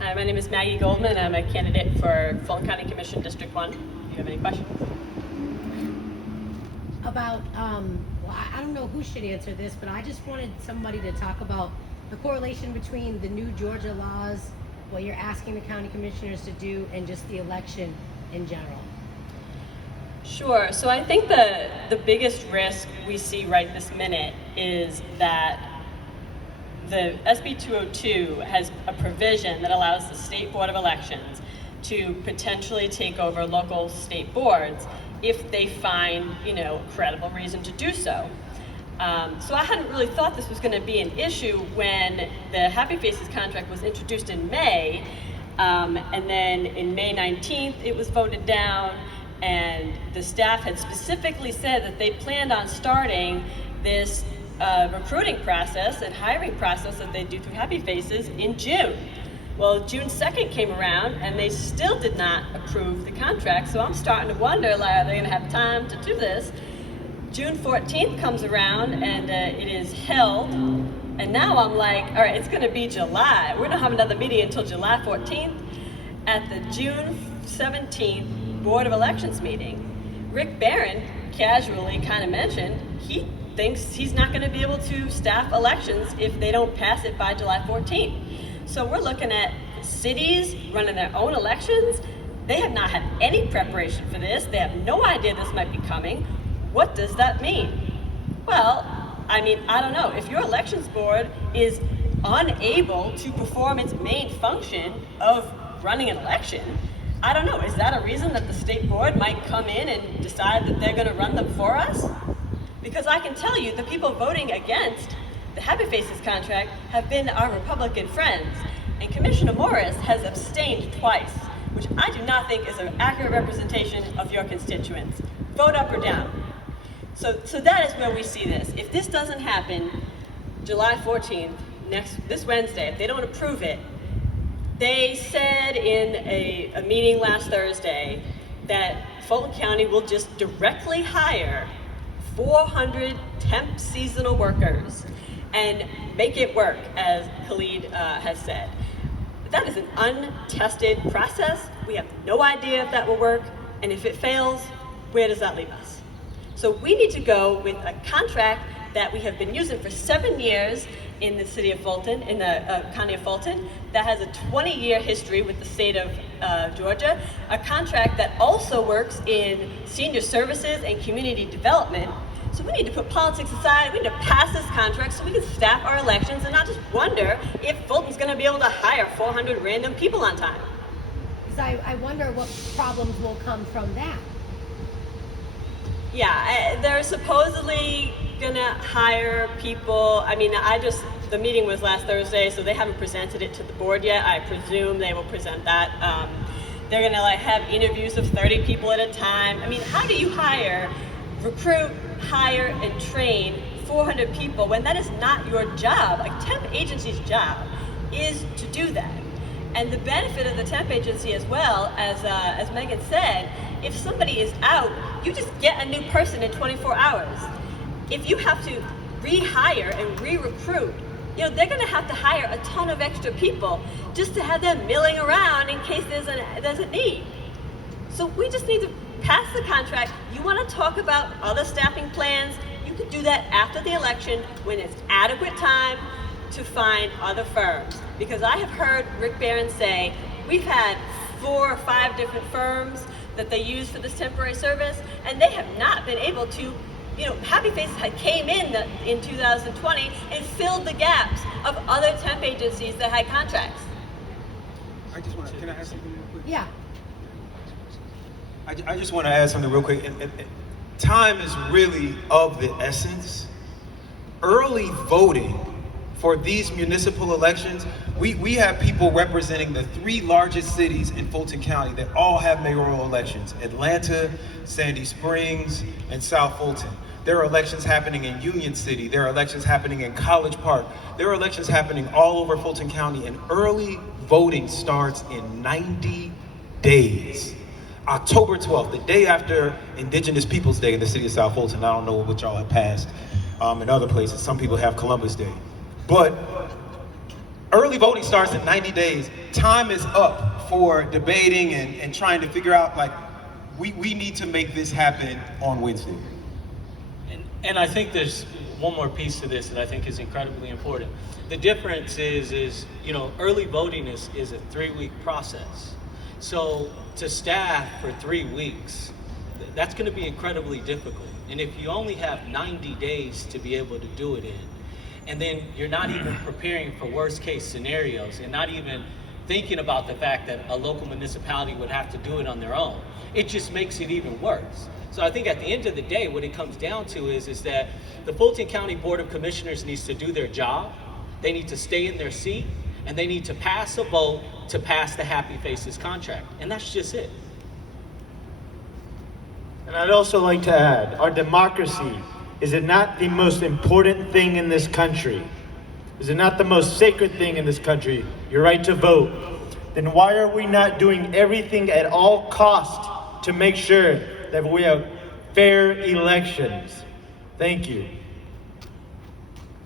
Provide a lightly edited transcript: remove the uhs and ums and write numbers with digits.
Hi, my name is Maggie Goldman. I'm a candidate for Fulton County Commission District 1. Do you have any questions? About, well, I don't know who should answer this, but I just wanted somebody to talk about the correlation between the new Georgia laws, what you're asking the county commissioners to do, and just the election in general. Sure. So I think the biggest risk we see right this minute is that the SB 202 has a provision that allows the State Board of Elections to potentially take over local state boards if they find, credible reason to do so. So I hadn't really thought this was going to be an issue when the Happy Faces contract was introduced in May, and then in May 19th it was voted down, and the staff had specifically said that they planned on starting this recruiting process and hiring process that they do through Happy Faces in June. Well, June 2nd came around and they still did not approve the contract, so I'm starting to wonder, are they going to have time to do this? June 14th comes around and it is held, and now I'm like, all right, it's going to be July. We're going to have another meeting until July 14th. At the June 17th Board of Elections meeting, Rick Barron casually kind of mentioned he thinks he's not going to be able to staff elections if they don't pass it by July 14th. So we're looking at cities running their own elections. They have not had any preparation for this. They have no idea this might be coming. What does that mean? Well, I don't know. If your elections board is unable to perform its main function of running an election, I don't know. Is that a reason that the state board might come in and decide that they're going to run them for us? Because I can tell you the people voting against the Happy Faces contract have been our Republican friends, and Commissioner Morris has abstained twice, which I do not think is an accurate representation of your constituents. Vote up or down. So that is where we see this. If this doesn't happen, July 14th, this Wednesday, if they don't approve it, they said in a meeting last Thursday that Fulton County will just directly hire 400 temp seasonal workers and make it work, as Khalid has said. That is an untested process. We have no idea if that will work, and if it fails, where does that leave us? So we need to go with a contract that we have been using for 7 years in the city of Fulton, in the county of Fulton, that has a 20-year history with the state of Georgia, a contract that also works in senior services and community development. So we need to put politics aside. We need to pass this contract so we can staff our elections and not just wonder if Fulton's going to be able to hire 400 random people on time. Because I wonder what problems will come from that. Yeah, they're supposedly going to hire people. The meeting was last Thursday, so they haven't presented it to the board yet. I presume they will present that. They're going to have interviews of 30 people at a time. How do you recruit, hire, and train 400 people when that is not your job? A temp agency's job is to do that. And the benefit of the temp agency as well, as Megan said, if somebody is out, you just get a new person in 24 hours. If you have to rehire and re-recruit, they're going to have to hire a ton of extra people just to have them milling around in case there's a need. So we just need to pass the contract. You want to talk about other staffing plans, you can do that after the election when it's adequate time to find other firms. Because I have heard Rick Barron say, we've had 4 or 5 different firms that they use for this temporary service, and they have not been able to, Happy Faces had came in 2020 and filled the gaps of other temp agencies that had contracts. Can I add something real quick? Yeah. I just want to add something real quick. Time is really of the essence. Early voting for these municipal elections, we have people representing the 3 largest cities in Fulton County that all have mayoral elections: Atlanta, Sandy Springs, and South Fulton. There are elections happening in Union City. There are elections happening in College Park. There are elections happening all over Fulton County, and early voting starts in 90 days. October 12th, the day after Indigenous Peoples Day in the city of South Fulton. I don't know what y'all have passed in other places. Some people have Columbus Day. But Early voting starts in 90 days. Time is up for debating and trying to figure out, like, we need to make this happen on Wednesday. And I think there's one more piece to this that I think is incredibly important. The difference is early voting is a 3-week process. So to staff for 3 weeks, that's going to be incredibly difficult. And if you only have 90 days to be able to do it in, and then you're not even preparing for worst case scenarios and not even thinking about the fact that a local municipality would have to do it on their own, it just makes it even worse. So I think at the end of the day, what it comes down to is that the Fulton County Board of Commissioners needs to do their job. They need to stay in their seat, and they need to pass a vote to pass the Happy Faces contract. And that's just it. And I'd also like to add, our democracy, is it not the most important thing in this country? Is it not the most sacred thing in this country? Your right to vote. Then why are we not doing everything at all costs to make sure that we have fair elections? Thank you.